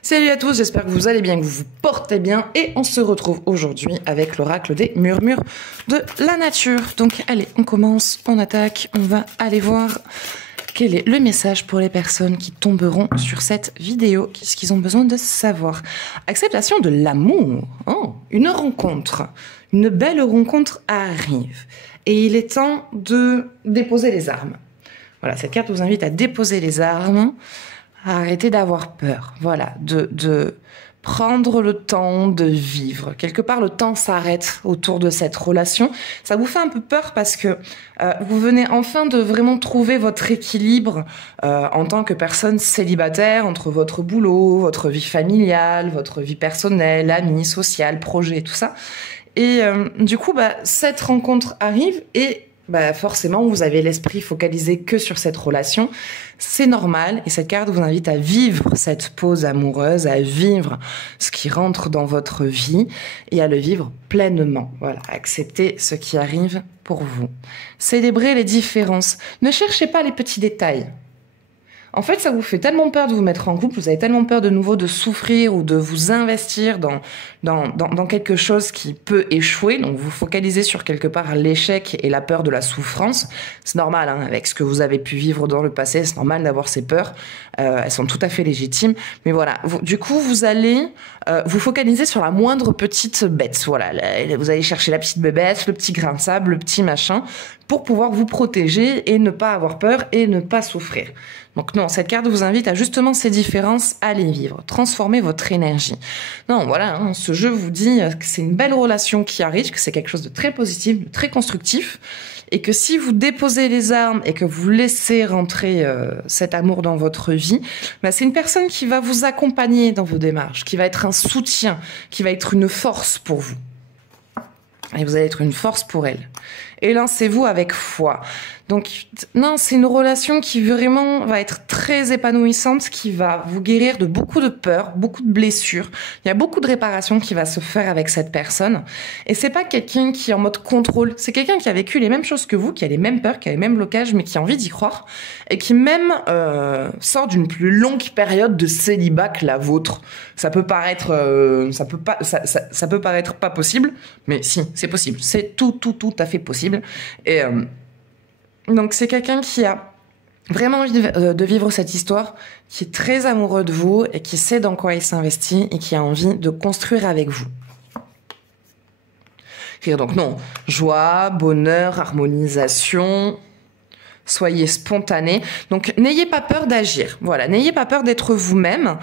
Salut à tous, j'espère que vous allez bien, que vous vous portez bien et on se retrouve aujourd'hui avec l'oracle des murmures de la nature. Donc allez, on commence, on attaque, on va aller voir quel est le message pour les personnes qui tomberont sur cette vidéo. Qu'est-ce qu'ils ont besoin de savoir? Acceptation de l'amour, une rencontre, une belle rencontre arrive et il est temps de déposer les armes. Voilà, cette carte vous invite à déposer les armes, à arrêter d'avoir peur, voilà, de prendre le temps de vivre. Quelque part, le temps s'arrête autour de cette relation. Ça vous fait un peu peur parce que vous venez enfin de vraiment trouver votre équilibre en tant que personne célibataire entre votre boulot, votre vie familiale, votre vie personnelle, amis, sociale, projet, tout ça. Et du coup, cette rencontre arrive et forcément, vous avez l'esprit focalisé que sur cette relation. C'est normal et cette carte vous invite à vivre cette pause amoureuse, à vivre ce qui rentre dans votre vie et à le vivre pleinement. Voilà, accepter ce qui arrive pour vous. Célébrez les différences. Ne cherchez pas les petits détails. En fait, ça vous fait tellement peur de vous mettre en couple, vous avez tellement peur de nouveau de souffrir ou de vous investir dans quelque chose qui peut échouer. Donc, vous focalisez sur quelque part l'échec et la peur de la souffrance. C'est normal, hein, avec ce que vous avez pu vivre dans le passé, c'est normal d'avoir ces peurs. Elles sont tout à fait légitimes. Mais voilà, du coup, vous allez vous focaliser sur la moindre petite bête. Voilà, vous allez chercher la petite bébête, le petit grain de sable, le petit machin, pour pouvoir vous protéger et ne pas avoir peur et ne pas souffrir. Donc non, cette carte vous invite à justement ces différences à les vivre, transformer votre énergie. Non, voilà, hein, ce jeu vous dit que c'est une belle relation qui arrive, que c'est quelque chose de très positif, de très constructif, et que si vous déposez les armes et que vous laissez rentrer cet amour dans votre vie, c'est une personne qui va vous accompagner dans vos démarches, qui va être un soutien, qui va être une force pour vous. Et vous allez être une force pour elle. Et lancez-vous avec foi. Donc, non, c'est une relation qui vraiment va être très épanouissante, qui va vous guérir de beaucoup de peurs, beaucoup de blessures. Il y a beaucoup de réparation qui va se faire avec cette personne. Et c'est pas quelqu'un qui est en mode contrôle. C'est quelqu'un qui a vécu les mêmes choses que vous, qui a les mêmes peurs, qui a les mêmes blocages, mais qui a envie d'y croire. Et qui même sort d'une plus longue période de célibat que la vôtre. Ça peut paraître, ça peut paraître pas possible, mais si, c'est possible. C'est tout à fait possible. Et donc c'est quelqu'un qui a vraiment envie de vivre cette histoire, qui est très amoureux de vous et qui sait dans quoi il s'investit et qui a envie de construire avec vous. Donc non, joie, bonheur, harmonisation. Soyez spontané. Donc, n'ayez pas peur d'agir. Voilà, n'ayez pas peur d'être vous-même.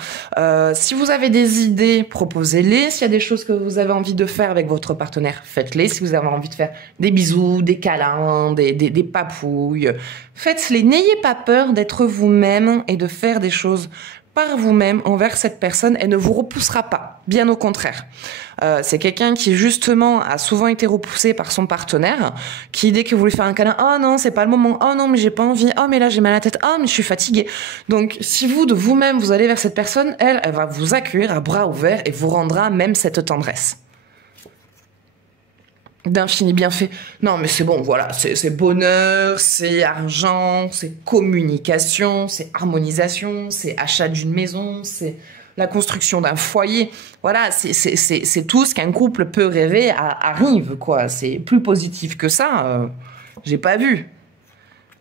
Si vous avez des idées, proposez-les. S'il y a des choses que vous avez envie de faire avec votre partenaire, faites-les. Si vous avez envie de faire des bisous, des câlins, des papouilles, faites-les. N'ayez pas peur d'être vous-même et de faire des choses par vous-même envers cette personne. Elle ne vous repoussera pas. Bien au contraire. C'est quelqu'un qui justement a souvent été repoussé par son partenaire, qui dès que vous voulez faire un câlin, oh non c'est pas le moment, oh non mais j'ai pas envie, oh mais là j'ai mal à la tête, oh mais je suis fatiguée. Donc si vous de vous-même vous allez vers cette personne, elle va vous accueillir à bras ouverts et vous rendra même cette tendresse. D'infini bienfait. Non mais c'est bon, voilà, c'est bonheur, c'est argent, c'est communication, c'est harmonisation, c'est achat d'une maison, c'est la construction d'un foyer. Voilà, c'est tout ce qu'un couple peut rêver arrive, quoi. C'est plus positif que ça, j'ai pas vu.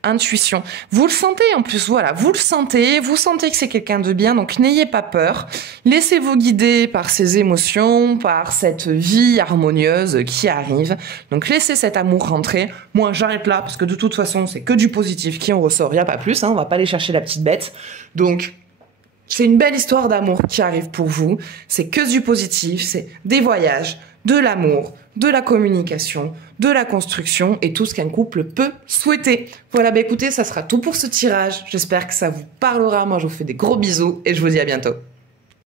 Intuition. Vous le sentez en plus, voilà, vous sentez que c'est quelqu'un de bien, donc n'ayez pas peur. Laissez-vous guider par ces émotions, par cette vie harmonieuse qui arrive. Donc laissez cet amour rentrer. Moi, j'arrête là, parce que de toute façon, c'est que du positif qui en ressort, il n'y a pas plus, hein, on va pas aller chercher la petite bête. Donc, c'est une belle histoire d'amour qui arrive pour vous. C'est que du positif, c'est des voyages, de l'amour, de la communication, de la construction et tout ce qu'un couple peut souhaiter. Voilà, écoutez, ça sera tout pour ce tirage. J'espère que ça vous parlera. Moi, je vous fais des gros bisous et je vous dis à bientôt.